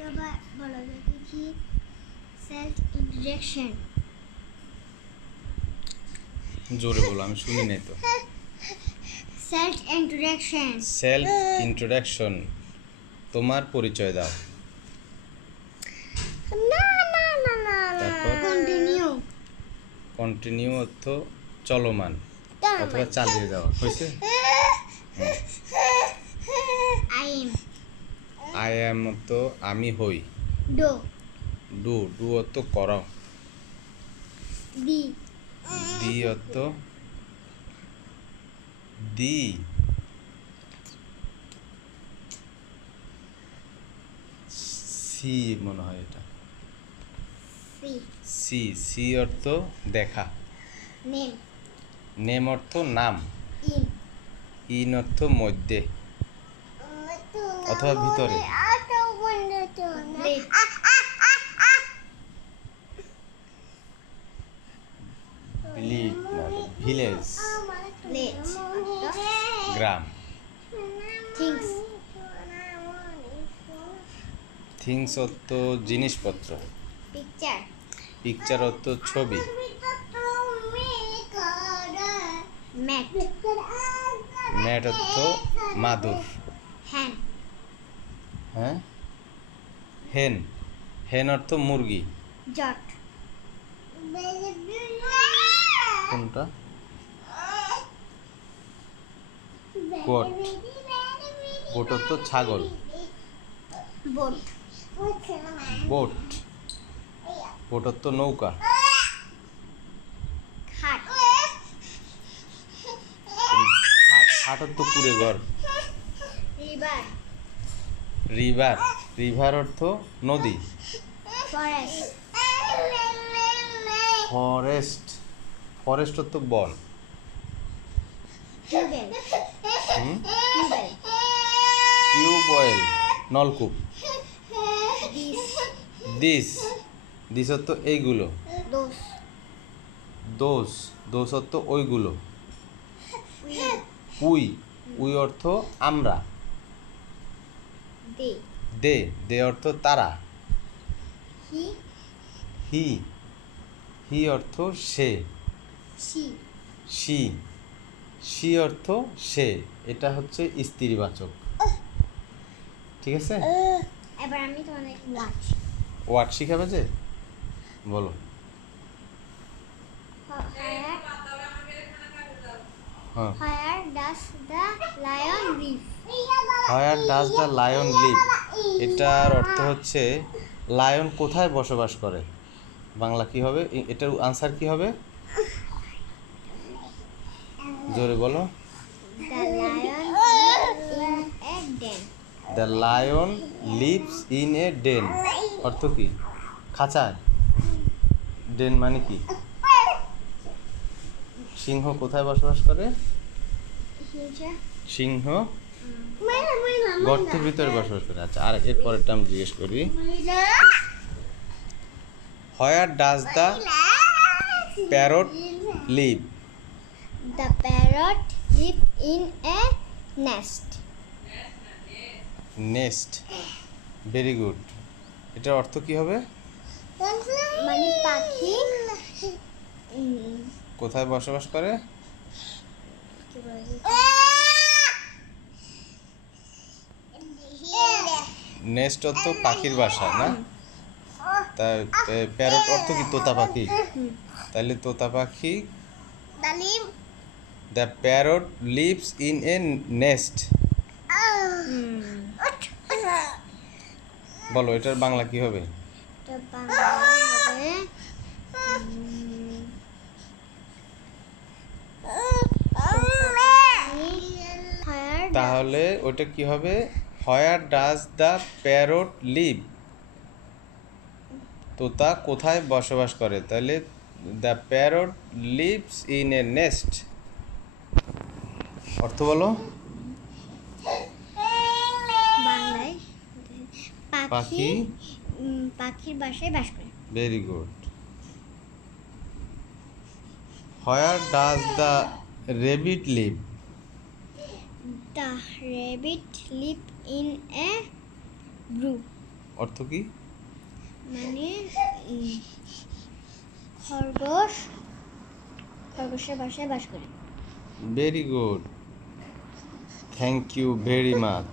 বাবা বলো দেখি কি সেলফ ইন্ট্রোডাকশন। জোরে বলো, আমি শুনি নাই তো। Self introduction. সেলফ ইন্ট্রোডাকশন, তোমার পরিচয় দাও। না না না না তারপর কন্টিনিউ। কন্টিনিউ অর্থ চলমান অথবা চালিয়ে যাওয়া। হয়েছে? I am. আই অ্যাম অর্থ আমি হই। ডু। ডু ডু অর্থ করো। দি। দি অর্থ দি। সি মনে হয় এটা। সি। সি সি অর্থ দেখা। নেম। নেম অর্থ নাম। ইন। ইন অর্থ মধ্যে অথবা ভিতরে। ভিলেজ গ্রাম। থিংস। থিংস অর্থ জিনিসপত্র। পিকচার। পিকচার অর্থ ছবি। ম্যাট। ম্যাট অর্থ মাদুর। হ্যান। হ্যাঁ, হেন। হেন অর্থ মুরগি। জট। কোনটা? গোট। গোট অর্থ ছাগল। বোট। বোট। বোট অর্থ নৌকা। খাট। খাট। খাট অর্থ কুড়ে ঘর। রিভার। রিভার। রিভার অর্থ নদী। ফরেস্ট। ফরেস্ট। ফরেস্ট অর্থ বন। টিউবওয়েল। টিউবওয়েল। টিউবওয়েল নলকূপ। ডিস। দিস। দিস অর্থ এইগুলো। দোস। দোষ। দোষ অর্থ ওইগুলো। উই। উই অর্থ আমরা। দে। দে। দে অর্থ তারা। হি। হি। হি অর্থ সে। শি। সি। সি অর্থ সে। এটা হচ্ছে স্ত্রীবাচক। ঠিক আছে? এবার আমি তোমাদের ওয়াচ। ওয়ার্ড শিখাবে যে? বলো। হ্যাঁ। Where does the lion live? Where does the lion live? এটার অর্থ হচ্ছে লায়ন কোথায় বসবাস করে। বাংলা কি হবে? এটার আনসার কি হবে? জোরে বলো। The lion lives in a den. The lion lives in a den অর্থ কি? খাঁচায়। ডেন মানে কি? সিংহ কোথায় বসবাস করে? সিংহ গর্তের ভিতরে বসবাস করে। আচ্ছা, আর এর পরেরটা আমি জিজ্ঞেস করি। Where does the parrot live? The parrot live in a nest. Nest. Very good. এটার অর্থ কি হবে? মানে পাখি কোথায় বসবাস করে? নেস্ট অর্থ পাখির বাসা, না? তা প্যারট অর্থ কি? তোতা পাখি। তাহলে তোতা পাখি। The parrot lives in a nest. বলো, এটার বাংলা কি হবে? তাহলে ওটা কি হবে? Where does the parrot live? তোতা কোথায় বসবাস করে? তাহলে the parrot lives in a nest. অর্থ বলো। বাংলায় পাখি পাখির বাসায় বাস করে। Very good. Where does the rabbit live? The rabbit live in a brew. অর্থ কি? মানে খরগোশ খরগোশের বাসায় বাস করে। Very good, thank you very much.